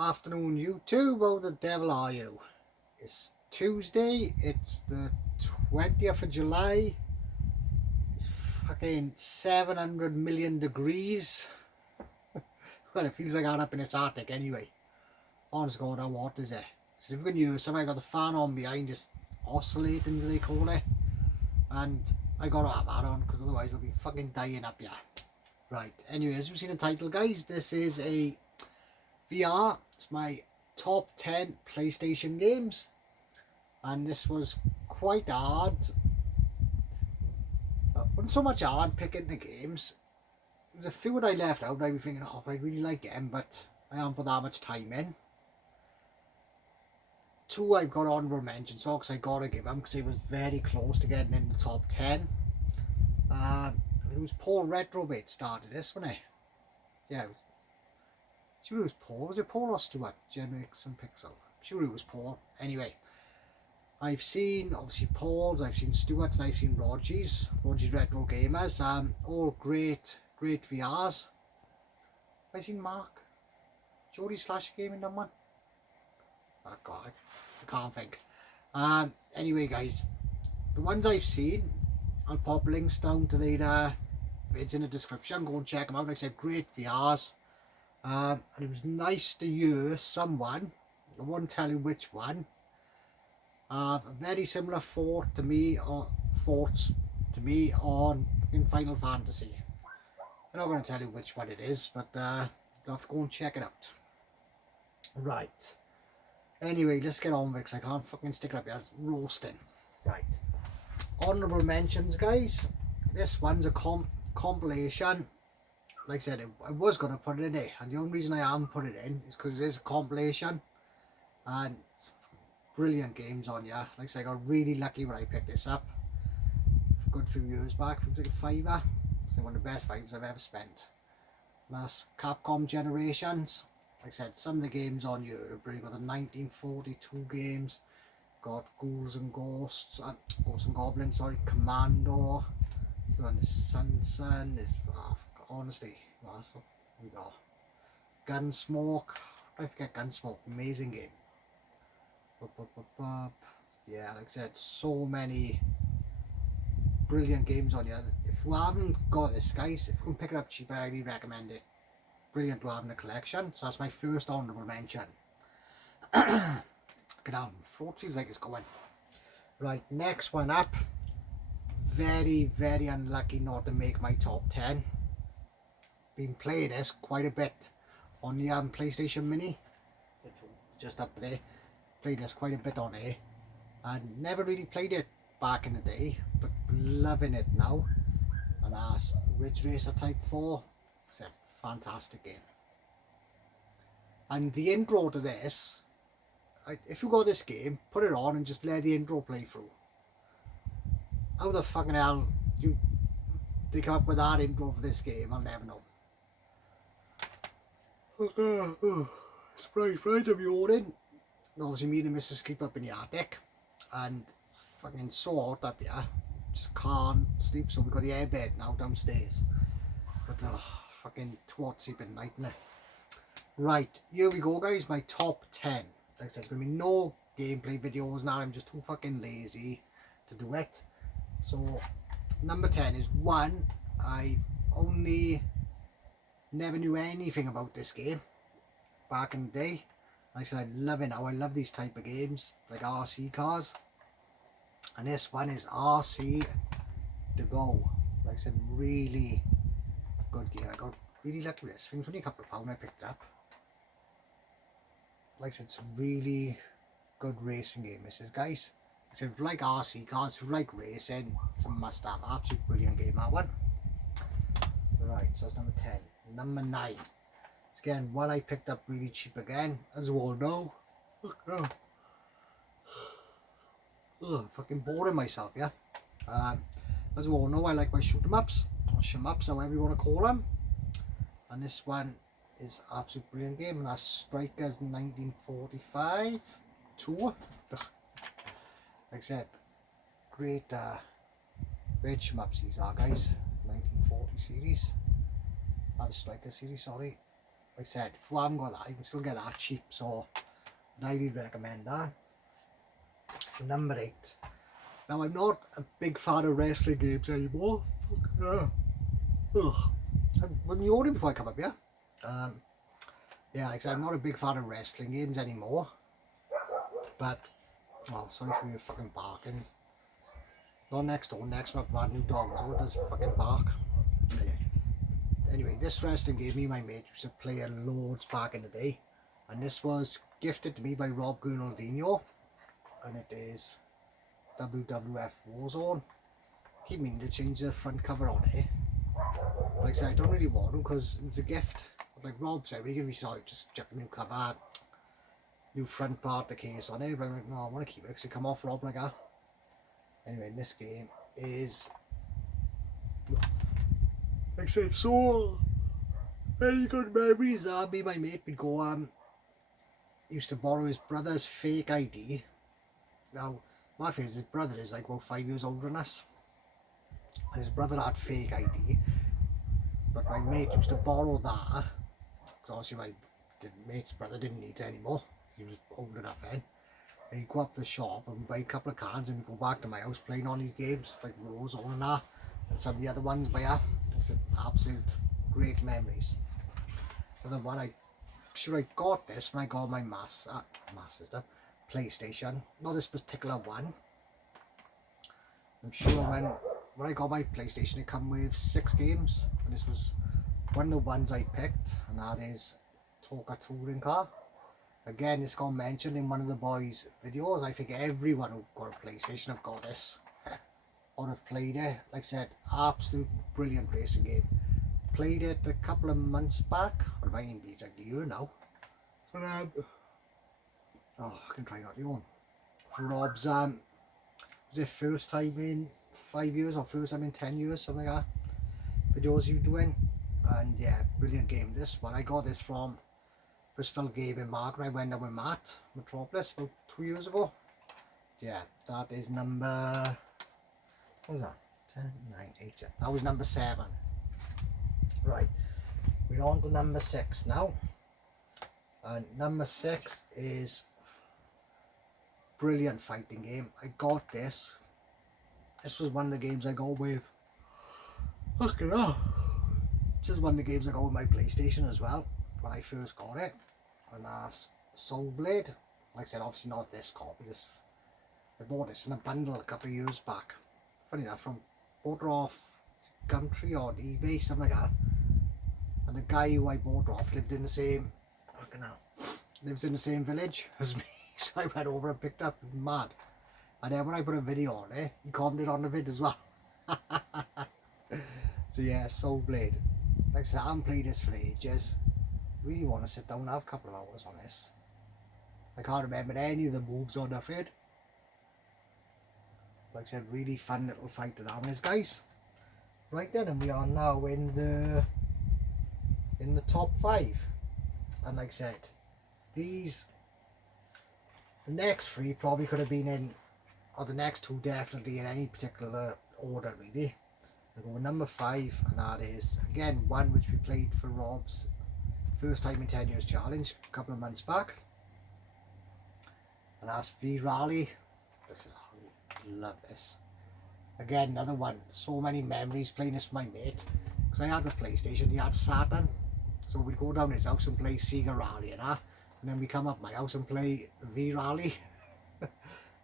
Afternoon YouTube, how the devil are you? It's Tuesday, it's the 20th of July. It's fucking 700 million degrees. Well, it feels like I'm up in its Arctic anyway. Honest God, how hot is it? So if you can use something, I got the fan on behind, just oscillating as they call it. And I gotta have that on because otherwise I'll be fucking dying up here. Right, anyway, as you've seen the title, guys, this is a VR. It's my top 10 PlayStation games, and this was quite hard. Wasn't so much hard picking the games. There was a few that I left out. I'd be thinking, oh, I really like them, but I haven't put that much time in. Two I've got honorable mentions for because I gotta give them because it was very close to getting in the top 10. It was Paul Retrobit started this, wasn't it? Yeah, it was. Sure it was Paul. Was it Paul or Stuart? Generics and Pixel. Sure it was Paul. Anyway, I've seen obviously Paul's, I've seen Stuart's, and I've seen Rodgy's Retro Gamers. All great VRs. I've seen Mark. Jody Slash Gaming done one. Oh God, I can't think. Anyway, guys, the ones I've seen, I'll pop links down to the vids in the description. Go and check them out. Like I said, great VRs. And it was nice to hear someone, I won't tell you which one, a very similar thoughts to me on fucking Final Fantasy. I'm not going to tell you which one it is, but you'll have to go and check it out. Right. Anyway, let's get on with it because I can't fucking stick it up here. It's roasting. Right. Honourable mentions, guys. This one's a compilation. Like I said, I was going to put it in there, and the only reason I haven't put it in is because it is a compilation and brilliant games on here. Like I said, I got really lucky when I picked this up a good few years back. It was like a £5. It's one of the best £5s I've ever spent. That's Capcom Generations. Like I said, some of the games on here are brilliant. Got the 1942 games, got Ghouls and Ghosts and Goblins, sorry, Commando. It's the one is Sun. Is honestly, so we got Gunsmoke. I forget Gunsmoke, amazing game. Yeah, like I said, so many brilliant games on here. If you haven't got this, guys, if you can pick it up cheaper, I really recommend it. Brilliant to have in the collection. So that's my first honourable mention. Get down, my throat feels like it's going. Right, next one up. Very unlucky not to make my top 10. Been playing this quite a bit on the PlayStation Mini, just up there. Played this quite a bit on here. I never really played it back in the day, but loving it now. And that's Ridge Racer Type 4. It's a fantastic game. And the intro to this, if you got this game, put it on and just let the intro play through. How the fucking hell they come up with that intro for this game, I'll never know. Surprise, I'm yawning. Obviously me and the missus sleep up in the attic, and fucking so hot up here, just can't sleep, so we got the air bed now downstairs. But fucking too hot sleep at night, innit? Right, here we go, guys, my top 10. Like I said, there's going to be no gameplay videos now, I'm just too fucking lazy to do it. So, number 10 is one I never knew anything about this game back in the day. Like I said, I love it now. I love these type of games, like RC cars. And this one is RC to Go. Like I said, really good game. I got really lucky with this. I think it was only a couple of pounds I picked it up. Like I said, it's a really good racing game, this is, guys. Like I said, if you like RC cars, if you like racing, it's a must have. Absolute brilliant game, that one. Right, so that's number 10. Number 9. It's again one I picked up really cheap again, as you all know. Fucking boring myself, yeah. As you all know, I like my shoot 'em ups, or shim ups, however you want to call them. And this one is absolute brilliant game, and that's Strikers 1945 2. Like I said, great shim ups these are, guys. 1940 series. The Striker series, sorry. I said, if you haven't got that, you can still get that cheap, so I'd highly recommend that. Number 8. Now, I'm not a big fan of wrestling games anymore. When you ordered before I come up here, yeah, like I said, I'm not a big fan of wrestling games anymore. But, oh, sorry for your fucking barking. Not next door, next month, brand new dog, so it does fucking bark. Anyway, this wrestling game, me and my mate used to play loads back in the day. And this was gifted to me by Rob Gurnaldinho. And it is WWF Warzone. Keep meaning to change the front cover on it. Like I said, I don't really want to because it was a gift. But like Rob said, when he gave me started, just chuck a new cover, new front part, the case on it. But I'm like, no, I want to keep it because it come off Rob like that. Anyway, this game is, like I said, so very good memories. Me and my mate would go, used to borrow his brother's fake ID. Now, my face, his brother is like about 5 years older than us. And his brother had fake ID. But my mate used to borrow that. Because obviously my mate's brother didn't need it anymore. He was old enough then. And he'd go up to the shop and buy a couple of cans and we'd go back to my house playing on these games. Like Warzone and that. And some of the other ones by her. It's an absolute great memories. Another one, I got this when I got my Master System. PlayStation, not this particular one. I'm sure when I got my PlayStation it come with 6 games and this was one of the ones I picked, and that is Toka Touring Car. Again, it's got mentioned in one of the boys' videos. I think everyone who've got a PlayStation have got this or have played it. Like I said, absolute brilliant racing game. Played it a couple of months back, or it might even be like a year now. But oh, I can try not to yawn. For Rob's, was it first time in 5 years or first time in 10 years, something like that, videos you doing. And yeah, brilliant game. This one, I got this from Bristol Gaming Market. I went down with Matt, Metropolis, about 2 years ago. Yeah, that is number, what was that? 10, 9, 8, 7. That was number 7. Right, we're on to number 6 now. And number 6 is brilliant fighting game. I got this. This was one of the games I got with. Fucking hell. This is one of the games I got with my PlayStation as well when I first got it. And that's Soul Blade. Like I said, obviously not this copy. I bought this in a bundle a couple of years back. Funny enough, from bought it off Gumtree or eBay, something like that. And the guy who I bought it off lived in the same. Fucking hell. Lives in the same village as me. So I went over and picked up, mad. And then when I put a video on it, he commented on the vid as well. So yeah, Soul Blade. Like I said, I haven't played this for ages. Really want to sit down and have a couple of hours on this. I can't remember any of the moves or nothing. Like I said, really fun little fight to that one is, guys. Right then, and we are now in the top 5. And like I said, the next 3 probably could have been in, or the next 2 definitely in any particular order really. I go with number 5, and that is again one which we played for Rob's first time in 10 years challenge a couple of months back, and that's V-Rally. I love this. Again, another one, so many memories playing this with my mate, because I had the PlayStation, he had Saturn, so we'd go down his house and play Sega Rally and that. And then we come up my house and play V-Rally.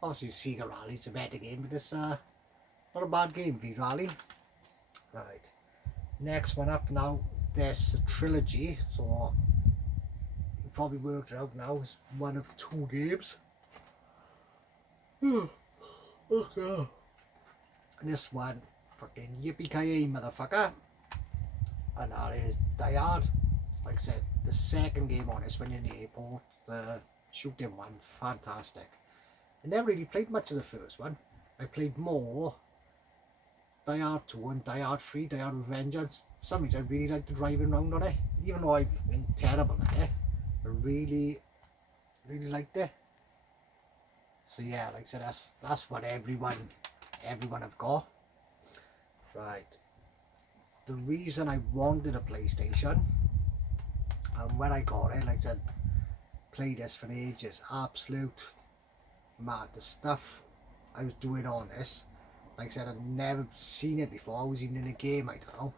Obviously Sega Rally, it's a better game, but it's not a bad game, V-Rally. Right, next one up now, there's a trilogy, so you probably worked it out now, it's one of 2 games. Okay. This one, fucking yippee-ki-yay motherfucker. And that is Die Hard. Like I said, the second game on this when you're in the airport, the shooting one, fantastic. I never really played much of the first one. I played more Die Hard 2 and Die Hard 3, Die Hard Revengeance. For some reason I really like the driving around on it. Even though I've been terrible at it, I really liked it. So yeah, like I said, that's what everyone have got. Right. The reason I wanted a PlayStation And when I got it, like I said, played this for ages, absolute mad. The stuff I was doing on this, like I said, I'd never seen it before. I was even in a game, I don't know.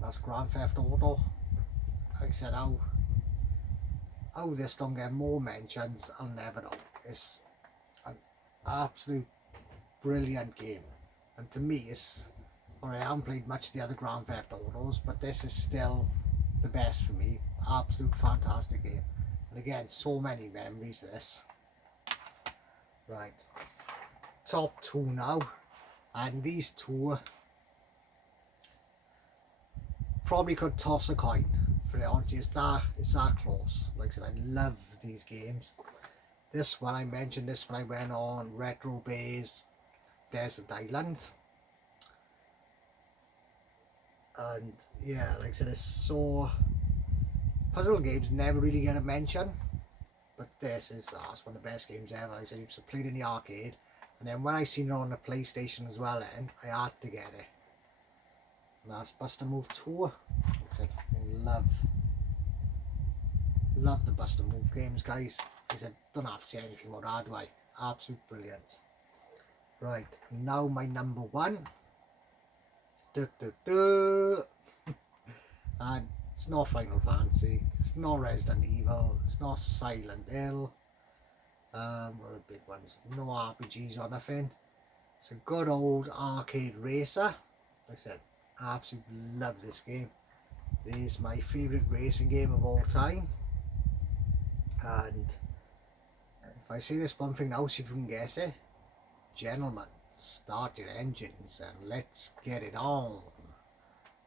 That's Grand Theft Auto. Like I said, how this don't get more mentions, I'll never know. It's an absolute brilliant game, and to me, it's alright. I haven't played much of the other Grand Theft Autos, but this is still the best for me. Absolute fantastic game, and again, so many memories. This right, top two now, and these two probably could toss a coin for it. Honestly, it's that close. Like I said, I love these games. This one, I mentioned this when I went on Retro Base Desert Island, and yeah, like I said, it's so, puzzle games never really get a mention, but this is it's one of the best games ever. Like I said, I used to play it in the arcade, and then when I seen it on the PlayStation as well, then I had to get it. And that's Buster Move 2. Like I said, I love the Buster Move games, guys. Like I said, don't have to say anything about that, do I? Absolute brilliant. Right, now my number one. And it's not Final Fantasy, it's not Resident Evil, it's not Silent Hill. What are the big ones? No RPGs or nothing. It's a good old arcade racer. Like I said, I absolutely love this game. It is my favourite racing game of all time. And if I say this one thing now, see if you can guess it. Gentlemen, start your engines and let's get it on.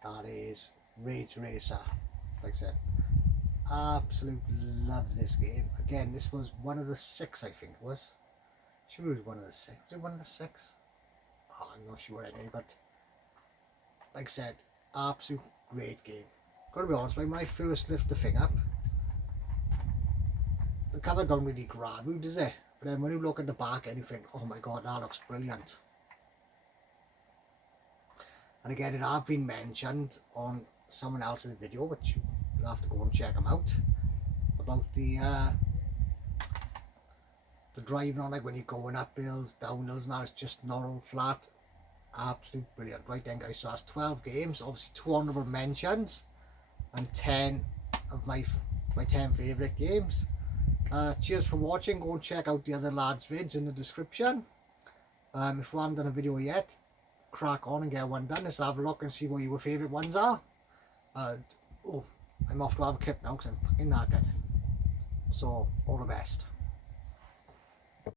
That is Ridge Racer. Like I said, absolutely love this game. Again, this was one of the 6, I think it was. Sure, it was one of the 6. Was it one of the 6? Oh, I'm not sure anyway, but like I said, absolute great game. Gotta be honest, when I first lift the thing up, the cover don't really grab you, does it? But then when you look at the back and you think, oh my god, that looks brilliant. And again, it have been mentioned on someone else's video, which you'll have to go and check them out, about the driving on, like when you're going up hills, down hills, and that, it's just not all flat. Absolute brilliant. Right then, guys, so that's 12 games, obviously 2 honourable mentions, and 10 of my 10 favourite games. Cheers for watching. Go and check out the other lads' vids in the description. If you haven't done a video yet, crack on and get one done. Let's have a look and see what your favourite ones are. Oh, I'm off to have a kip now because I'm fucking knackered. So, all the best.